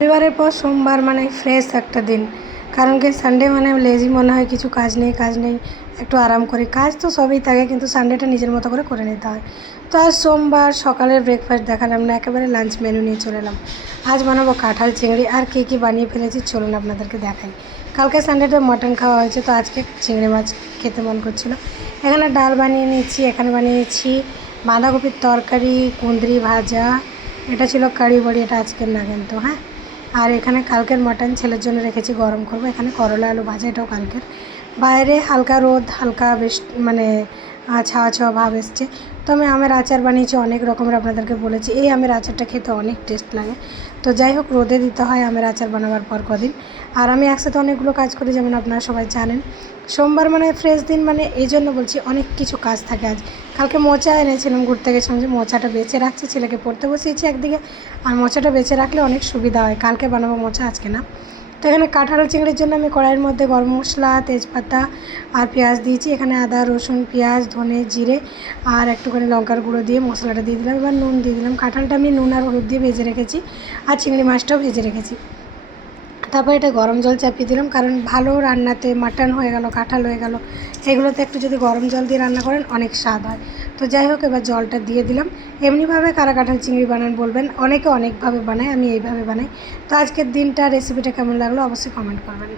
রবিবারের পর সোমবার মানে ফ্রেশ একটা দিন। কারণ কি সানডে মানে লেজি মনে হয়, কিছু কাজ নেই, একটু আরাম করি। কাজ তো সবই থাকে, কিন্তু সানডেটা নিজের মতো করে নিতে হয়। তো আজ সোমবার সকালের ব্রেকফাস্ট দেখালাম না, একেবারে লাঞ্চ মেনু নিয়ে চলে এলাম। আজ বানাবো কাঁঠাল চিংড়ি। আর কী বানিয়ে ফেলেছি চলুন আপনাদেরকে দেখাই। কালকে সানডেতে মটন খাওয়া হয়েছে, তো আজকে চিংড়ি মাছ খেতে মন করছিল। এখানে ডাল বানিয়ে নিচ্ছি, এখানে বানিয়েছি বাঁধাকপির তরকারি, কুঁদরি ভাজা, এটা ছিল কারি বড়ি, এটা আজকের না কিন্তু, হ্যাঁ। আর এখানে কালকের মাটন ছেলের জন্য রেখেছি, গরম করব। এখানে করলা আলু ভাজা, এটাও কালকের। বাইরে হালকা রোদ, হালকা মানে ছাওয়া ভাব এসছে। তো আমি আমের আচার বানিয়েছি অনেক রকমের, আপনাদেরকে বলেছি। এই আমের আচারটা খেতে অনেক টেস্ট লাগে। তো যাই হোক, রোদে দিতে হয় আমের আচার বানাবার পর কদিন। আর আমি একসাথে অনেকগুলো কাজ করি, যেমন আপনারা সবাই জানেন। সোমবার মানে ফ্রেশ দিন, মানে এই জন্য বলছি অনেক কিছু কাজ থাকে আজ। কালকে মোচা এনেছিলাম, ঘুরতে গেছিলাম, যে মোচাটা বেছে রাখছি, ছেলেকে পড়তে বসিয়েছি একদিকে। আর মোচাটা বেছে রাখলে অনেক সুবিধা হয়, কালকে বানাবো মোচা, আজকে না। তো এখানে কাঁঠাল চিংড়ির জন্য আমি কড়াইয়ের মধ্যে গরম মশলা, তেজপাতা আর পেঁয়াজ দিয়েছি। এখানে আদা রসুন পেঁয়াজ ধনে জিরে আর একটুখানি লঙ্কার গুঁড়ো দিয়ে মশলাটা দিয়ে দিলাম। এবার নুন দিয়ে দিলাম। কাঁঠালটা আমি নুন আর হলুদ দিয়ে ভেজে রেখেছি, আর চিংড়ি মাছটাও ভেজে রেখেছি। তারপর এটা গরম জল চাপিয়ে দিলাম, কারণ ভালো রান্নাতে মাটন হয়ে গেল, কাঁঠাল হয়ে গেল, এগুলোতে একটু যদি গরম জল দিয়ে রান্না করেন অনেক স্বাদ হয়। তো যাই হোক, এবার জলটা দিয়ে দিলাম। এমনিভাবে কারা কাঁঠাল চিংড়ি বানান বলবেন, অনেকে অনেকভাবে বানায়, আমি এইভাবে বানাই। তো আজকের দিনটা রেসিপিটা কেমন লাগলো অবশ্যই কমেন্ট করবেন।